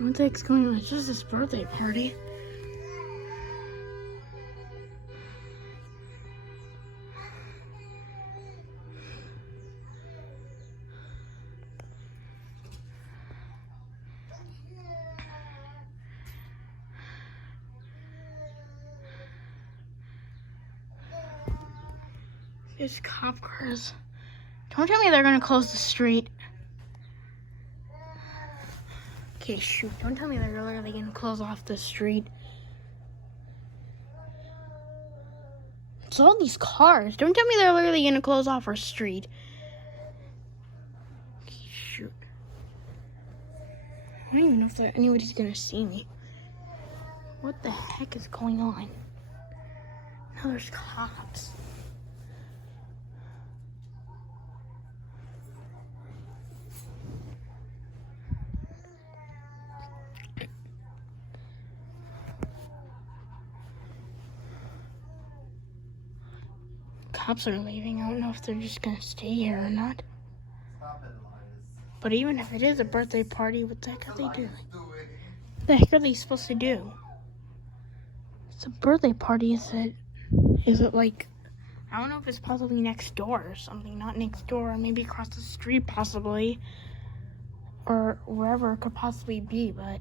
What the heck's going on? It's just this birthday party. There's cop cars. Don't tell me they're gonna close the street. Okay, shoot. Don't tell me they're literally gonna close off the street. It's all these cars. Don't tell me they're literally gonna close off our street. Okay, shoot. I don't even know if anybody's gonna see me. What the heck is going on? Now there's cops. Cops are leaving. I don't know if they're just gonna stay here or not. But even if it is a birthday party, what the heck are they doing? What the heck are they supposed to do? It's a birthday party. Is it like, I don't know if it's possibly next door or something. Not next door, maybe across the street possibly. Or wherever it could possibly be, but